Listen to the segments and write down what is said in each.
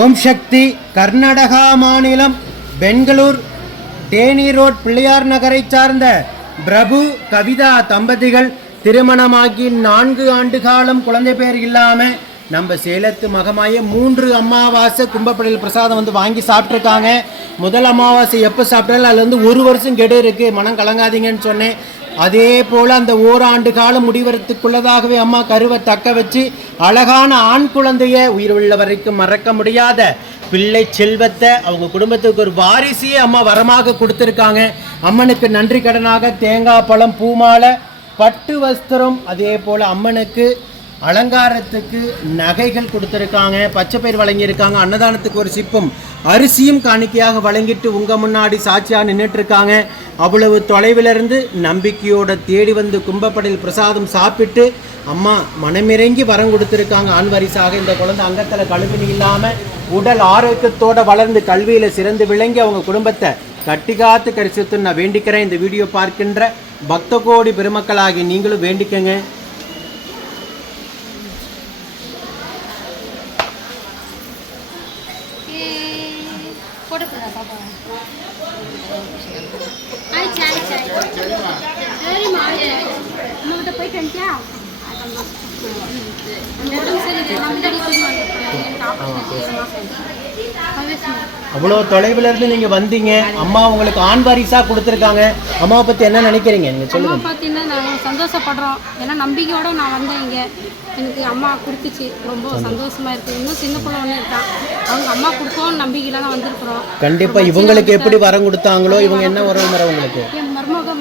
ஓம் சக்தி கர்நாடகா மாநிலம் Bangalore Danny road Pillaiyar நகரைச் சார்ந்த பிரபு கவிதா தம்பதிகள் திருமணமாகி நான்கு ஆண்டு காலம் குழந்தை பேர் இல்லாமல் நம்ம சேலத்து மகமாய மூன்று அமாவாசை கும்பப்படையில் பிரசாதம் வந்து வாங்கி சாப்பிட்ருக்காங்க முதல் அமாவாசை எப்போ சாப்பிட்டாலும் அதில் வந்து ஒரு வருஷம் கெடு இருக்கு. மனம் கலங்காதீங்கன்னு சொன்னேன். அதே போல் அந்த ஓராண்டு காலம் முடிவரத்துக்குள்ளதாகவே அம்மா கருவை தக்க வச்சு அழகான ஆண் குழந்தைய உயிர் உள்ள வரைக்கும் மறக்க முடியாத பிள்ளை செல்வத்தை அவங்க குடும்பத்துக்கு ஒரு வாரிசையே அம்மா வரமாக கொடுத்துருக்காங்க. அம்மனுக்கு நன்றி கடனாக தேங்காய் பழம் பூமாலை பட்டு வஸ்திரம் அதே போல் அம்மனுக்கு அலங்காரத்துக்கு நகைகள் கொடுத்துருக்காங்க. பச்சை பயிர் வழங்கியிருக்காங்க. அன்னதானத்துக்கு ஒரு சிப்பம் அரிசியும் காணிக்கையாக வழங்கிட்டு உங்க முன்னாடி சாட்சியாக நின்றுட்டு இருக்காங்க அவ்வளவு தொலைவிலிருந்து நம்பிக்கையோட தேடி வந்து கும்பப்படையில் பிரசாதம் சாப்பிட்டு அம்மா மனமிறங்கி வரம் கொடுத்துருக்காங்க ஆண் வரிசாக இந்த குழந்தை அங்கத்தில் கழுவினி இல்லாமல் உடல் ஆரோக்கியத்தோடு வளர்ந்து கல்வியில் சிறந்து விளங்கி அவங்க குடும்பத்தை கட்டி காத்து கரிசித்து நான் வேண்டிக்கிறேன். இந்த வீடியோ பார்க்கின்ற பக்த கோடி பெருமக்களாகி நீங்களும் வேண்டிக்கங்க. போடக்கூடாதா பாப்பா. ஆயிடுச்சு ஆயிடுச்சு சரிம்மா. அம்மாகிட்ட போயிட்டு வந்துட்டியா? உடம்பு நான் முன்னாடி எனக்கு ஆப்ரேஷன் ஆயிடுச்சு அவ்வளோ தொலைவில் இருந்து நீங்க வந்தீங்க. அம்மா உங்களுக்கு ஆண் வாரிசா கொடுத்துருக்காங்க. அம்மாவை பத்தி என்ன நினைக்கிறீங்க? நீங்க அம்மா சொல்லுங்க பார்த்தீங்கன்னா நாங்கள் சந்தோஷப்படுறோம். ஏன்னா நம்பிக்கையோட நான் வந்தேன் இங்கே. எனக்கு அம்மா கொடுத்துச்சு. ரொம்ப சந்தோஷமா. இருக்கு. இன்னும் சின்ன பிள்ளை ஒன்று இருக்கான் அவங்க அம்மா கொடுத்தோன்னு நம்பிக்கையில தான் வந்திருக்கிறோம். கண்டிப்பா இவங்களுக்கு எப்படி வரம் கொடுத்தாங்களோ இவங்க என்ன உறவு முறை உங்களுக்கு? என் மருமக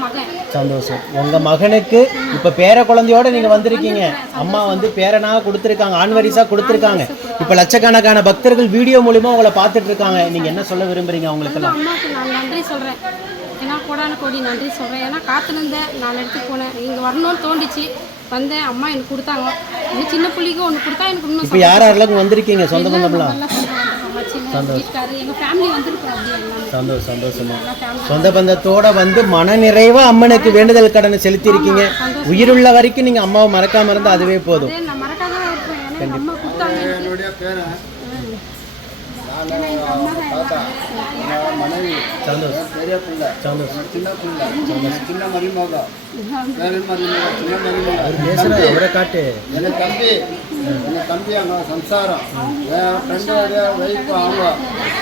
சந்தோஷம். உங்க மகனுக்கு இப்ப பேர குழந்தையோட நீங்க வந்திருக்கீங்க. அம்மா வந்து பேரனாக கொடுத்துருக்காங்க. ஆண் வாரிசா கொடுத்துருக்காங்க. இப்ப லட்சக்கணக்கான பக்தர்கள் வீடியோ மூலியமா உங்களை பார்த்துட்டு இருக்காங்க நீங்க என்ன சொல்ல விரும்புறீங்க அவங்களுக்கெல்லாம்? அம்மாவுக்கு நான் நன்றி சொல்கிறேன் ஏன்னா கோடான கோடி நன்றி சொல்கிறேன் ஏன்னா காத்துலேருந்தேன் நாலு இடத்துக்கு போனேன். இங்கே வரணும்னு தோண்டிச்சு வந்தேன். அம்மா எனக்கு கொடுத்தாங்க. சின்ன புள்ளிக்கு ஒன்று கொடுத்தா எனக்கு இன்னும் இப்ப யார் யாரெல்லாம் வந்திருக்கீங்க? சொந்த பந்தம்லாம்? சந்தோஷம். சந்தோஷமா ஃபேமிலி சொந்த பந்தத்தோட வந்து மன நிறைவா அம்மனுக்கு வேண்டுதல் கடனை செலுத்தி இருக்கீங்க உயிருள்ள வரைக்கும் நீங்க அம்மாவை மறக்காம இருந்தா அதுவே போதும். அதே மனைவி பெரிய பிள்ளை சின்ன பிள்ளை சின்ன மருமக சின்ன மருமக அவரை காட்டு எனக்கு தம்பி எனக்கு தம்பி அங்கே சம்சாரம் என் ஃப்ரெண்டோடைய ஒய்ஃப் அவங்க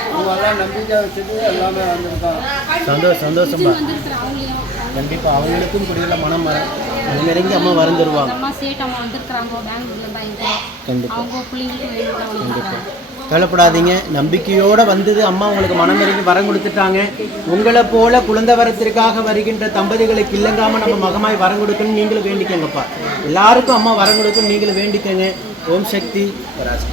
அவங்க எல்லாம் நம்பிக்கை வச்சுட்டு எல்லாமே வந்திருக்காங்க சந்தோஷம் சந்தோஷமா வந்திருக்கிறேன் அவங்களையும் கண்டிப்பா. அவங்களுக்கும் குடியில மனம் வர நெருங்கி அம்மா வரந்துருவாங்க அம்மா சேட் அம்மா வந்திருக்கிறாங்க பெங்களூர்ல தான் இங்கே கண்டிப்பா. அவங்க பிள்ளைங்களுக்கு வேணும் கவலைப்படாதீங்க. நம்பிக்கையோட வந்தது அம்மா உங்களுக்கு மனம் இறங்கி வரம் கொடுத்துட்டாங்க. உங்களை போல குழந்தை வரத்திற்காக வருகின்ற தம்பதிகளுக்கு இல்லங்காம நம்ம மகமாய் வரம் கொடுக்கணும் நீங்களும் வேண்டிக்கங்கப்பா. எல்லாருக்கும் அம்மா வரம் கொடுக்கணும் நீங்களும் வேண்டிக்கங்க. ஓம் சக்தி. வராசி.